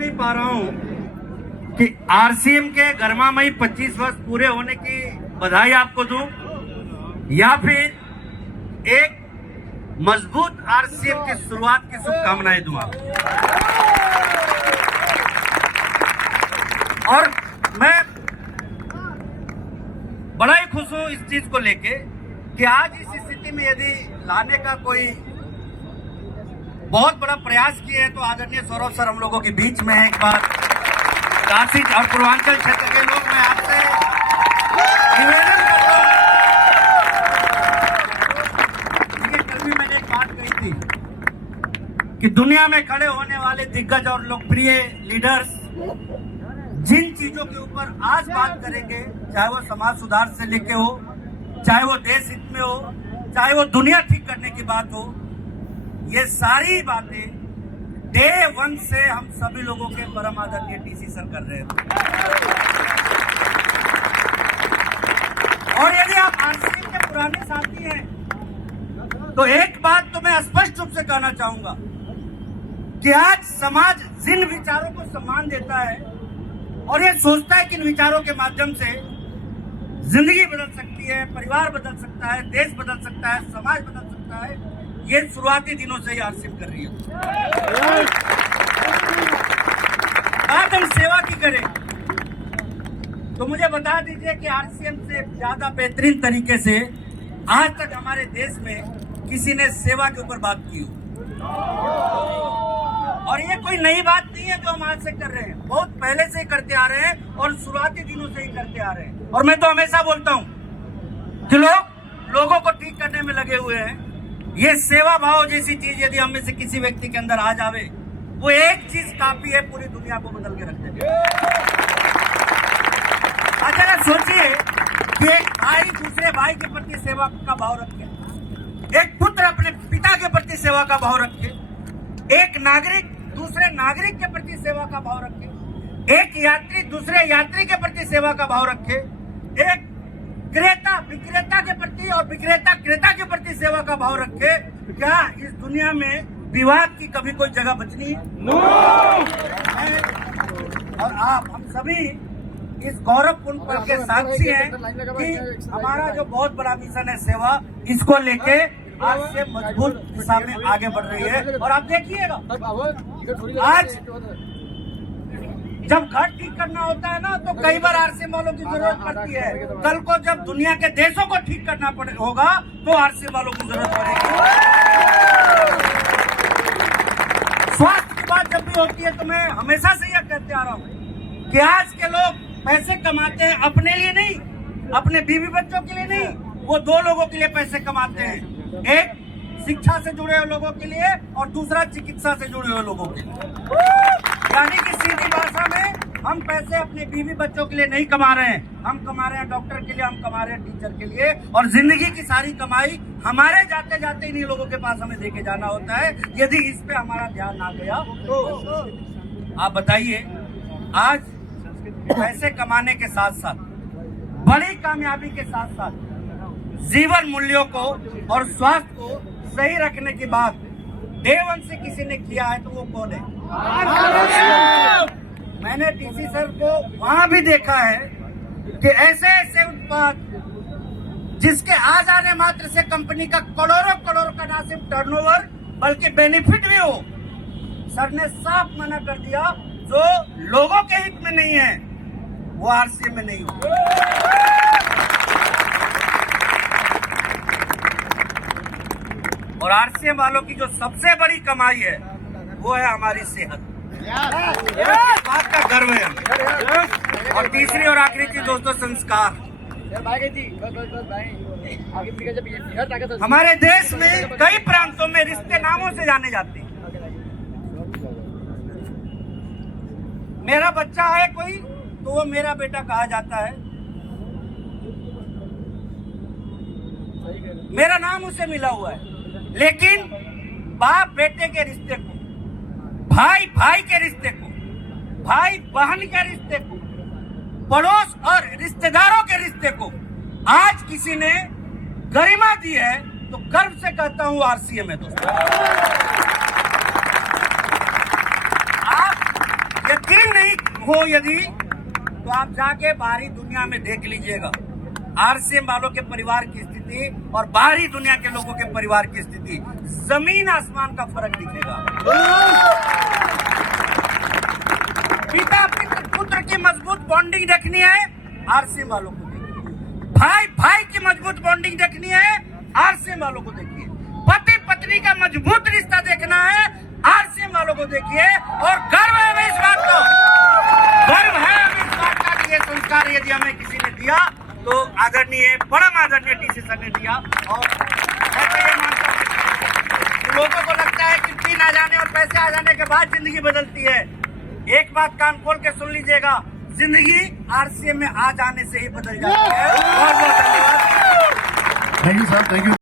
नहीं पा रहा हूं कि आरसीएम के गर्मामयी 25 वर्ष पूरे होने की बधाई आपको दूं या फिर एक मजबूत आरसीएम की शुरुआत की शुभकामनाएं दूं आपको। और मैं बड़ा ही खुश हूं इस चीज को लेके कि आज इस स्थिति में यदि लाने का कोई बहुत बड़ा प्रयास किए हैं तो आदरणीय सौरभ सर हम लोगों के बीच में है। एक बार काशी और पूर्वांचल क्षेत्र के लोग मैं आपसे निवेदन करता हूं। कल भी मैंने एक बात कही थी कि दुनिया में खड़े होने वाले दिग्गज और लोकप्रिय लीडर्स जिन चीजों के ऊपर आज बात करेंगे, चाहे वो समाज सुधार से लेके हो, चाहे वो देश हित में हो, चाहे वो दुनिया ठीक करने की बात हो, ये सारी बातें डे 1 से हम सभी लोगों के परम आदरणीय टीसी सर कर रहे हैं। और यदि आप आरसीएम के पुराने साथी हैं तो एक बात तो मैं स्पष्ट रूप से कहना चाहूंगा कि आज समाज जिन विचारों को सम्मान देता है और ये सोचता है कि इन विचारों के माध्यम से जिंदगी बदल सकती है, परिवार बदल सकता है, देश बदल सकता है, समाज बदल सकता है, ये शुरुआती दिनों से ही आरसीएम कर रही है। बात हम सेवा की करें तो मुझे बता दीजिए कि आरसीएम से ज्यादा बेहतरीन तरीके से आज तक हमारे देश में किसी ने सेवा के ऊपर बात की हो। और ये कोई नई बात नहीं है जो हम आज से कर रहे हैं, बहुत पहले से ही करते आ रहे हैं और शुरुआती दिनों से ही करते आ रहे हैं। और मैं तो हमेशा बोलता हूं कि लोगों को ठीक करने में लगे हुए हैं। ये सेवा भाव जैसी चीज यदि हम में से किसी व्यक्ति के अंदर आ जावे, वो एक चीज काफी है पूरी दुनिया को बदल के रख देगी। अगर आप सोचिए कि एक भाई दूसरे भाई के प्रति सेवा का भाव रखे, एक पुत्र अपने पिता के प्रति सेवा का भाव रखे, एक नागरिक दूसरे नागरिक के प्रति सेवा का भाव रखे, एक यात्री दूसरे यात्री के प्रति सेवा का भाव रखे, एक क्रेता विक्रेता के प्रति और विक्रेता क्रेता के प्रति सेवा का भाव रखे, क्या इस दुनिया में विवाद की कभी कोई जगह बचनी है? और आप हम सभी इस गौरवपूर्ण पल के साक्षी हैं कि हमारा जो बहुत बड़ा मिशन है सेवा, इसको लेके आज से मजबूत दिशा में आगे बढ़ रही है। और आप देखिएगा आज जब घर ठीक करना होता है ना तो कई बार आरसीएम वालों की जरूरत पड़ती है। कल को जब दुनिया के देशों को ठीक करना होगा तो आरसीएम वालों की जरूरत पड़ेगी। स्वास्थ्य की बात जब भी होती है तो मैं हमेशा से यह कहते आ रहा हूँ कि आज के लोग पैसे कमाते हैं अपने लिए नहीं, अपने बीवी बच्चों के लिए नहीं, वो दो लोगों के लिए पैसे कमाते हैं, एक शिक्षा से जुड़े हुए लोगों के लिए और दूसरा चिकित्सा से जुड़े हुए लोगों के लिए। यानी कि सीधी भाषा में हम पैसे अपने बीवी बच्चों के लिए नहीं कमा रहे हैं, हम कमा रहे हैं डॉक्टर के लिए, हम कमा रहे हैं टीचर के लिए, और जिंदगी की सारी कमाई हमारे जाते जाते इन्हीं लोगों के पास हमें देके जाना होता है। यदि इस पे हमारा ध्यान ना गया तो आप बताइए, आज पैसे कमाने के साथ साथ बड़ी कामयाबी के साथ साथ जीवन मूल्यों को और स्वास्थ्य को सही रखने की बात डे 1 से किसी ने किया है तो वो कौन है? मैंने टीसी सर को वहां भी देखा है कि ऐसे ऐसे उत्पाद जिसके आ जाने मात्र से कंपनी का करोड़ों करोड़ का ना सिर्फ टर्नओवर बल्कि बेनिफिट भी हो, सर ने साफ मना कर दिया, जो लोगों के हित में नहीं है वो आरसीएम में नहीं हो। और आरसीएम वालों की जो सबसे बड़ी कमाई है वो है हमारी सेहत। इस बात का गर्व है हमें। और तीसरी और आखिरी चीज दोस्तों, संस्कार। हमारे देश में कई प्रांतों में रिश्ते नामों से जाने जाते हैं। मेरा बच्चा है कोई तो वो मेरा बेटा कहा जाता है, मेरा नाम उससे मिला हुआ है। लेकिन बाप बेटे के रिश्ते को, भाई भाई के रिश्ते को, भाई बहन के रिश्ते को, पड़ोस और रिश्तेदारों के रिश्ते को आज किसी ने गरिमा दी है तो गर्व से कहता हूं आरसीएम है दोस्तों। आप ये हो यदि तो आप जाके बाहरी दुनिया में देख लीजिएगा आरसीएम वालों के परिवार की स्थिति और बाहरी दुनिया के लोगों के परिवार की स्थिति, जमीन आसमान का फर्क दिखेगा। पिता पुत्र की मजबूत बॉन्डिंग देखनी है, आरसीएम वालों को देखिए। भाई भाई की मजबूत बॉन्डिंग देखनी है, आरसीएम वालों को देखिए। पति पत्नी का मजबूत रिश्ता देखना है, आरसीएम वालों को देखिए। और गर्व है हमें इस बात का, गर्व है हमें इस बात का कि ये संस्कार यदि हमें किसी ने दिया तो आदरणीय परम आदरणीय डीसी सर ने दिया। और मैं तो ये मानता हूं लोगों को लगता है कि पिन आ जाने और पैसे आ जाने के बाद जिंदगी बदलती है। एक बात कान खोल के सुन लीजिएगा, जिंदगी आरसीएम में आ जाने से ही बदल जाती है। बहुत बहुत धन्यवाद। Thank you sir, thank you.